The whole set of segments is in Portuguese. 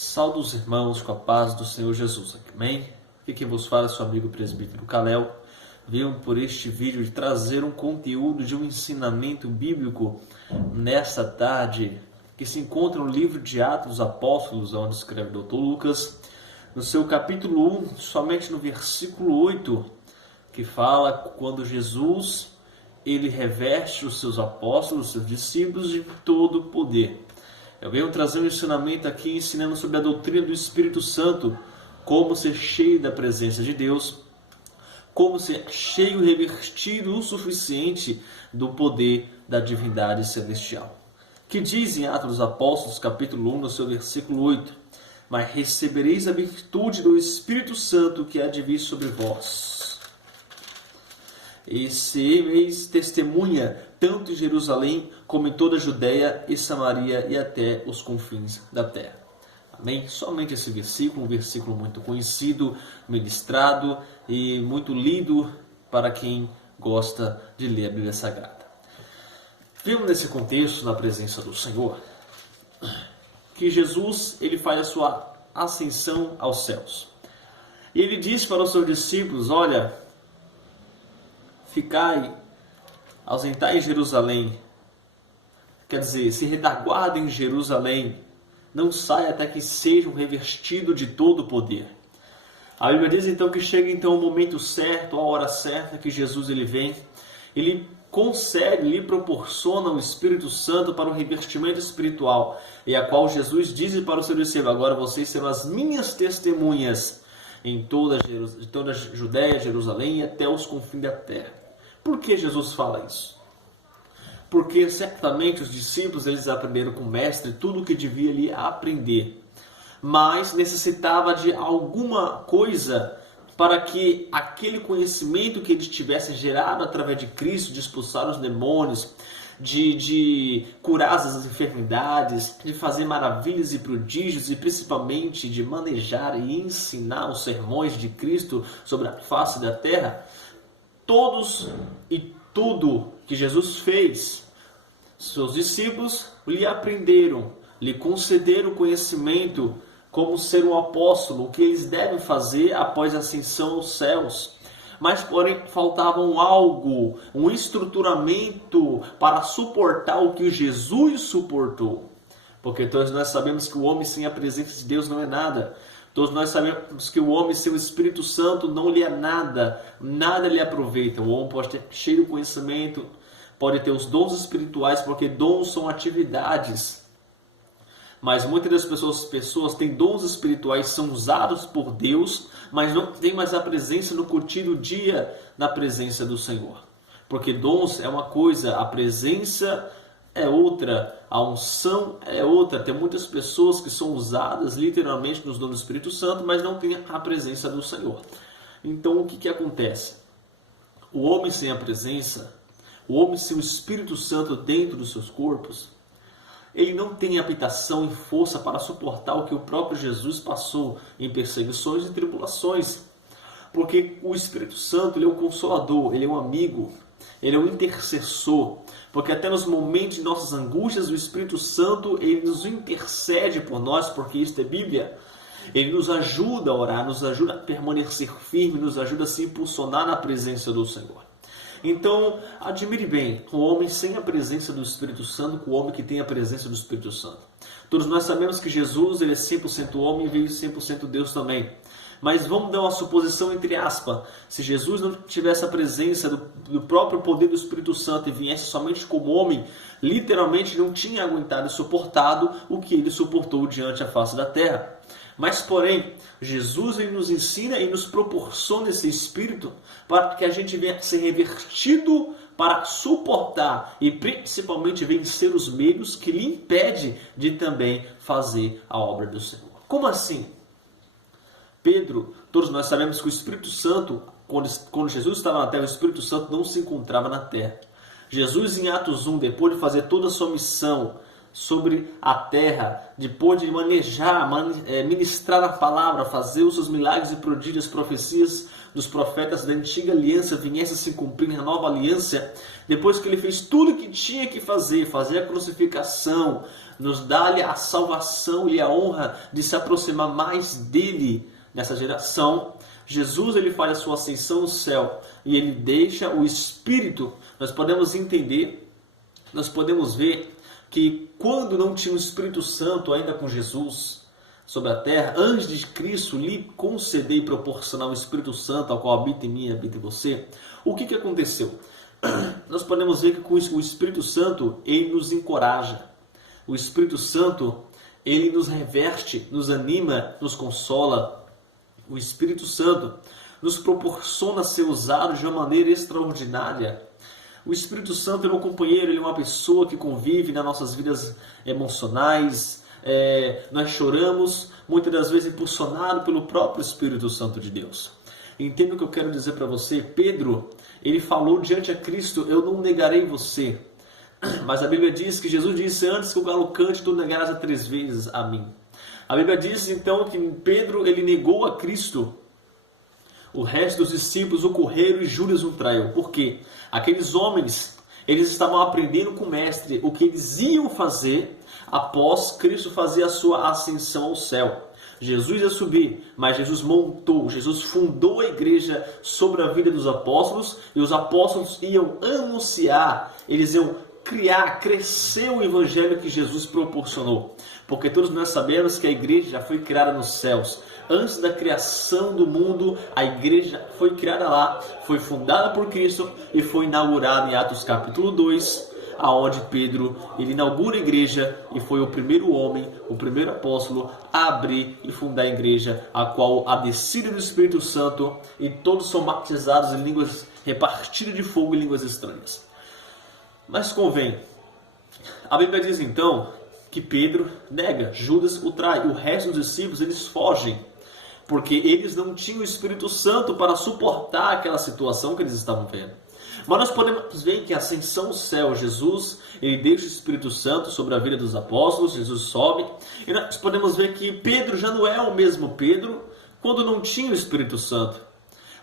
Saúde os irmãos com a paz do Senhor Jesus. Amém? Aqui quem vos fala é seu amigo presbítero Calel. Venho por este vídeo de trazer um conteúdo de um ensinamento bíblico nesta tarde, que se encontra no livro de Atos dos Apóstolos, onde escreve o Dr. Lucas, no seu capítulo 1, somente no versículo 8, que fala quando Jesus ele reveste os seus apóstolos, os seus discípulos de todo o poder. Eu venho trazer um ensinamento aqui ensinando sobre a doutrina do Espírito Santo, como ser cheio da presença de Deus, como ser cheio e revestido o suficiente do poder da divindade celestial. Que diz em Atos dos Apóstolos, capítulo 1, no seu versículo 8, mas recebereis a virtude do Espírito Santo que há de vir sobre vós. E sereis testemunha tanto em Jerusalém como em toda a Judéia e Samaria e até os confins da terra. Amém? Somente esse versículo, um versículo muito conhecido, ministrado e muito lido para quem gosta de ler a Bíblia Sagrada. Vemos nesse contexto, na presença do Senhor, que Jesus ele faz a sua ascensão aos céus. E ele diz para os seus discípulos, olha, ficai, ausentai em Jerusalém, quer dizer, se retaguardem em Jerusalém, não saia até que sejam revestidos de todo o poder. A Bíblia diz então que chega então o momento certo, a hora certa que Jesus ele vem, ele concede, lhe proporciona o Espírito Santo para o revestimento espiritual, e a qual Jesus diz para o seu discípulo, agora vocês serão as minhas testemunhas em toda a Judéia, Jerusalém e até os confins da terra. Por que Jesus fala isso? Porque certamente os discípulos eles aprenderam com o mestre tudo o que devia ali aprender, mas necessitava de alguma coisa para que aquele conhecimento que eles tivessem gerado através de Cristo, de expulsar os demônios, de curar as enfermidades, de fazer maravilhas e prodígios e principalmente de manejar e ensinar os sermões de Cristo sobre a face da terra, todos e tudo que Jesus fez, seus discípulos lhe aprenderam, lhe concederam conhecimento como ser um apóstolo, o que eles devem fazer após a ascensão aos céus. Mas, porém, faltavam algo, um estruturamento para suportar o que Jesus suportou. Porque todos nós sabemos que o homem sem a presença de Deus não é nada. Todos nós sabemos que o homem sem o Espírito Santo não lhe é nada, nada lhe aproveita. O homem pode ter cheio de conhecimento, pode ter os dons espirituais, porque dons são atividades. Mas muitas das pessoas têm dons espirituais, são usados por Deus, mas não tem mais a presença no curtir o dia na presença do Senhor. Porque dons é uma coisa, a presença é outra, a unção é outra. Tem muitas pessoas que são usadas literalmente nos dons do Espírito Santo, mas não tem a presença do Senhor. Então o que acontece? O homem sem a presença, o homem sem o Espírito Santo dentro dos seus corpos, ele não tem habitação e força para suportar o que o próprio Jesus passou em perseguições e tribulações. Porque o Espírito Santo ele é um consolador, ele é um amigo, ele é um intercessor. Porque até nos momentos de nossas angústias, o Espírito Santo ele nos intercede por nós, porque isso é Bíblia. Ele nos ajuda a orar, nos ajuda a permanecer firme, nos ajuda a se impulsionar na presença do Senhor. Então, admire bem, o homem sem a presença do Espírito Santo com o homem que tem a presença do Espírito Santo. Todos nós sabemos que Jesus ele é 100% homem e veio 100% Deus também. Mas vamos dar uma suposição entre aspas. Se Jesus não tivesse a presença do próprio poder do Espírito Santo e viesse somente como homem, literalmente não tinha aguentado e suportado o que ele suportou diante da face da terra. Mas, porém, Jesus ele nos ensina e nos proporciona esse Espírito para que a gente venha ser revertido para suportar e principalmente vencer os meios que lhe impedem de também fazer a obra do Senhor. Como assim? Pedro, todos nós sabemos que o Espírito Santo, quando Jesus estava na terra, o Espírito Santo não se encontrava na terra. Jesus em Atos 1, depois de fazer toda a sua missão sobre a terra, depois de manejar, ministrar a palavra, fazer os seus milagres e prodígios, profecias, dos profetas da antiga aliança viesse a se cumprir na nova aliança, depois que ele fez tudo o que tinha que fazer a crucificação, nos dá-lhe a salvação e a honra de se aproximar mais dele nessa geração, Jesus ele faz a sua ascensão no céu e ele deixa o Espírito. Nós podemos entender, nós podemos ver que quando não tinha o Espírito Santo ainda com Jesus sobre a terra, antes de Cristo lhe conceder e proporcionar o Espírito Santo, ao qual habita em mim e habita em você, o que aconteceu? Nós podemos ver que com o Espírito Santo ele nos encoraja. O Espírito Santo ele nos reverte, nos anima, nos consola. O Espírito Santo nos proporciona ser usado de uma maneira extraordinária. O Espírito Santo é um companheiro, ele é uma pessoa que convive nas nossas vidas emocionais. Nós choramos, muitas das vezes impulsionado pelo próprio Espírito Santo de Deus. Entenda o que eu quero dizer para você. Pedro, ele falou diante a Cristo: eu não negarei você. Mas a Bíblia diz que Jesus disse: antes que o galo cante, tu negarás 3 vezes a mim. A Bíblia diz então que Pedro ele negou a Cristo. O resto dos discípulos o correram e Judas o traiu. Por quê? Aqueles homens, eles estavam aprendendo com o mestre o que eles iam fazer após Cristo fazer a sua ascensão ao céu. Jesus ia subir, mas Jesus montou, Jesus fundou a igreja sobre a vida dos apóstolos, e os apóstolos iam anunciar, eles iam crescer o evangelho que Jesus proporcionou. Porque todos nós sabemos que a igreja já foi criada nos céus. Antes da criação do mundo, a igreja foi criada lá, foi fundada por Cristo e foi inaugurada em Atos capítulo 2, aonde Pedro ele inaugura a igreja e foi o primeiro homem, o primeiro apóstolo a abrir e fundar a igreja, a qual a descida do Espírito Santo, e todos são batizados em línguas repartidas de fogo e línguas estranhas. Mas convém, a Bíblia diz então que Pedro nega, Judas o trai, o resto dos discípulos eles fogem, porque eles não tinham o Espírito Santo para suportar aquela situação que eles estavam vendo. Mas nós podemos ver que a ascensão ao céu, Jesus, ele deixa o Espírito Santo sobre a vida dos apóstolos, Jesus sobe, e nós podemos ver que Pedro já não é o mesmo Pedro quando não tinha o Espírito Santo.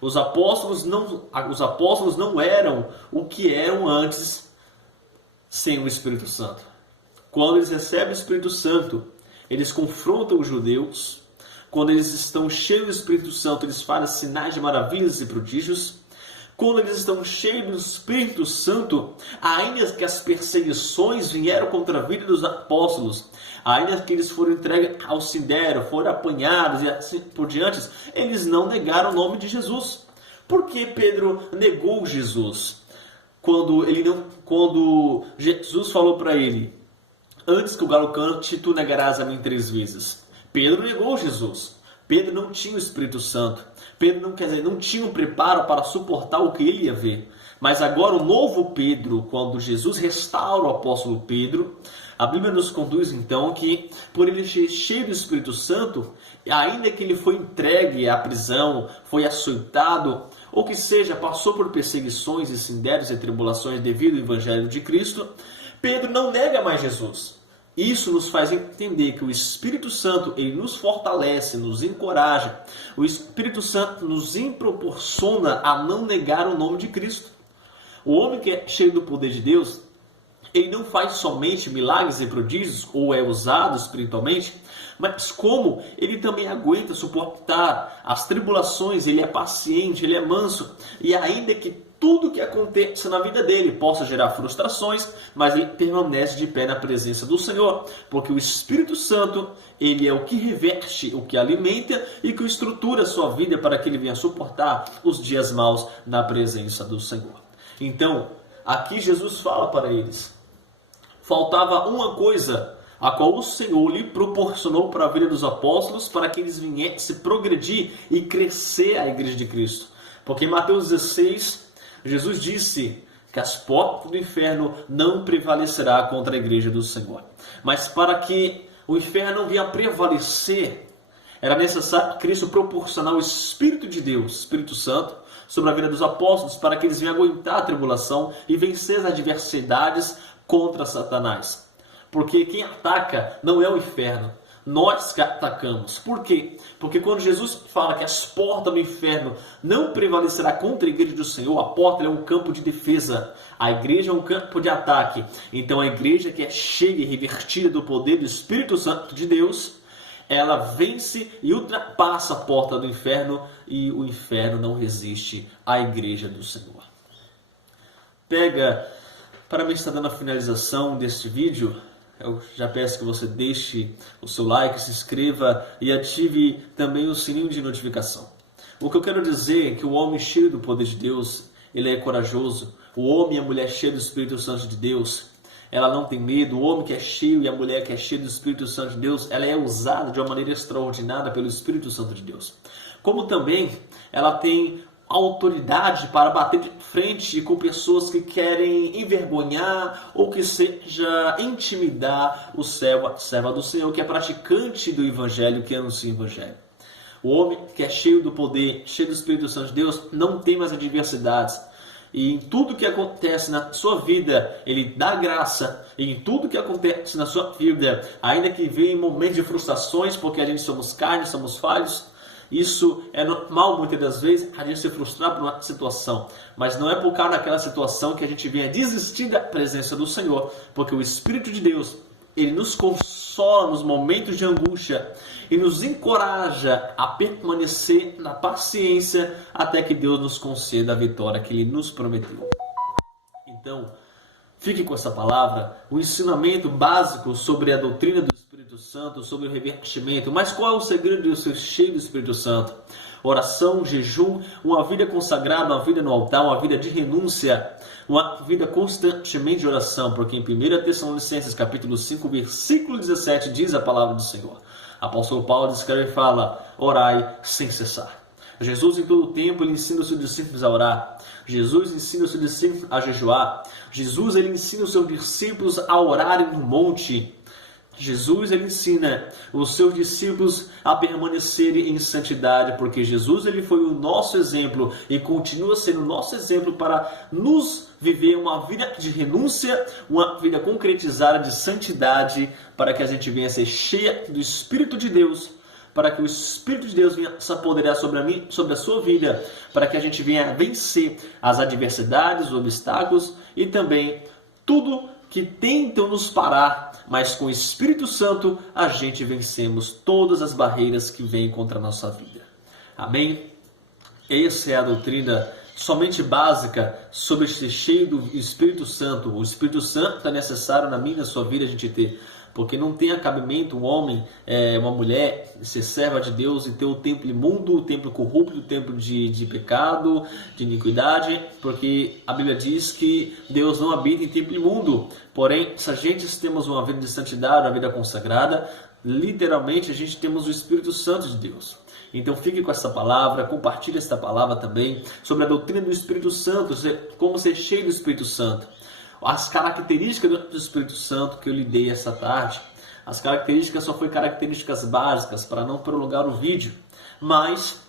Os apóstolos não eram o que eram antes sem o Espírito Santo. Quando eles recebem o Espírito Santo, eles confrontam os judeus. Quando eles estão cheios do Espírito Santo, eles fazem sinais de maravilhas e prodígios. Quando eles estão cheios do Espírito Santo, ainda que as perseguições vieram contra a vida dos apóstolos, ainda que eles foram entregues ao sinédrio, foram apanhados e assim por diante, eles não negaram o nome de Jesus. Por que Pedro negou Jesus? Quando Jesus falou para ele: antes que o galo cante, tu negarás a mim 3 vezes. Pedro negou Jesus. Pedro não tinha o Espírito Santo. Pedro não tinha um preparo para suportar o que ele ia ver. Mas agora o novo Pedro, quando Jesus restaura o apóstolo Pedro, a Bíblia nos conduz então que, por ele ser cheio do Espírito Santo, ainda que ele foi entregue à prisão, foi açoitado, ou que seja, passou por perseguições e sindérios e tribulações devido ao Evangelho de Cristo, Pedro não nega mais Jesus. Isso nos faz entender que o Espírito Santo ele nos fortalece, nos encoraja. O Espírito Santo nos proporciona a não negar o nome de Cristo. O homem que é cheio do poder de Deus, ele não faz somente milagres e prodígios, ou é usado espiritualmente, mas como ele também aguenta suportar as tribulações, ele é paciente, ele é manso, e ainda que tudo que aconteça na vida dele possa gerar frustrações, mas ele permanece de pé na presença do Senhor, porque o Espírito Santo, ele é o que reverte, o que alimenta e que estrutura a sua vida para que ele venha suportar os dias maus na presença do Senhor. Então, aqui Jesus fala para eles, faltava uma coisa, a qual o Senhor lhe proporcionou para a vida dos apóstolos, para que eles viessem progredir e crescer a igreja de Cristo. Porque em Mateus 16, Jesus disse que as portas do inferno não prevalecerá contra a igreja do Senhor. Mas para que o inferno não venha a prevalecer, era necessário Cristo proporcionar o Espírito de Deus, Espírito Santo, sobre a vida dos apóstolos, para que eles venham aguentar a tribulação e vencer as adversidades contra Satanás. Porque quem ataca não é o inferno. nós que atacamos. Por quê? Porque quando Jesus fala que as portas do inferno não prevalecerá contra a igreja do Senhor, a porta é um campo de defesa, a igreja é um campo de ataque. Então a igreja que é cheia e revertida do poder do Espírito Santo de Deus, ela vence e ultrapassa a porta do inferno, e o inferno não resiste à igreja do Senhor. Para mim estar dando a finalização deste vídeo, eu já peço que você deixe o seu like, se inscreva e ative também o sininho de notificação. O que eu quero dizer é que o homem cheio do poder de Deus, ele é corajoso. O homem e a mulher cheia do Espírito Santo de Deus, ela não tem medo. O homem que é cheio e a mulher que é cheia do Espírito Santo de Deus, ela é usada de uma maneira extraordinária pelo Espírito Santo de Deus. Como também ela tem autoridade para bater de frente com pessoas que querem envergonhar ou que seja intimidar o serva do Senhor, que é praticante do Evangelho, que anuncia o Evangelho. O homem que é cheio do poder, cheio do Espírito Santo de Deus, não tem mais adversidades. E em tudo que acontece na sua vida, ele dá graça. E em tudo que acontece na sua vida, ainda que venha em momentos de frustrações, porque a gente somos carne, somos falhos, isso é normal muitas das vezes, a gente se frustrar por uma situação. Mas não é por causa daquela situação que a gente venha desistir da presença do Senhor. Porque o Espírito de Deus, ele nos consola nos momentos de angústia e nos encoraja a permanecer na paciência até que Deus nos conceda a vitória que Ele nos prometeu. Então, fique com essa palavra, o ensinamento básico sobre a doutrina do Espírito Santo, sobre o revestimento. Mas qual é o segredo de ser cheio do Espírito Santo? Oração, jejum, uma vida consagrada, uma vida no altar, uma vida de renúncia, uma vida constantemente de oração, porque em 1 Tessalonicenses capítulo 5, versículo 17, diz a palavra do Senhor. Apóstolo Paulo escreve e fala: orai sem cessar. Jesus em todo o tempo ele ensina os seus discípulos a orar. Jesus ensina os seus discípulos a jejuar. Jesus ele ensina os seus discípulos a orarem no monte. Jesus ele ensina os seus discípulos a permanecerem em santidade, porque Jesus ele foi o nosso exemplo e continua sendo o nosso exemplo para nos viver uma vida de renúncia, uma vida concretizada de santidade, para que a gente venha a ser cheia do Espírito de Deus, para que o Espírito de Deus venha se apoderar sobre a mim, sobre a sua vida, para que a gente venha vencer as adversidades, os obstáculos e também tudo que tentam nos parar, mas com o Espírito Santo a gente vencemos todas as barreiras que vêm contra a nossa vida. Amém? Essa é a doutrina somente básica sobre ser cheio do Espírito Santo. O Espírito Santo é necessário na minha e na sua vida a gente ter. Porque não tem cabimento um homem, uma mulher, ser serva de Deus e ter o templo imundo, o templo corrupto, o templo de pecado, de iniquidade, porque a Bíblia diz que Deus não habita em templo imundo. Porém, se a gente temos uma vida de santidade, uma vida consagrada, literalmente a gente temos o Espírito Santo de Deus. Então fique com essa palavra, compartilhe essa palavra também sobre a doutrina do Espírito Santo, como ser cheio do Espírito Santo. As características do Espírito Santo que eu lhe dei essa tarde, as características só foram características básicas para não prolongar o vídeo. Mas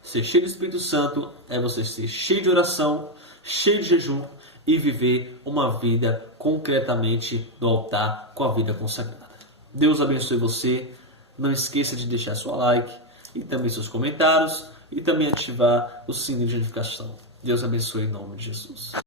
ser cheio do Espírito Santo é você ser cheio de oração, cheio de jejum e viver uma vida concretamente no altar com a vida consagrada. Deus abençoe você. Não esqueça de deixar sua like e também seus comentários e também ativar o sininho de notificação. Deus abençoe em nome de Jesus.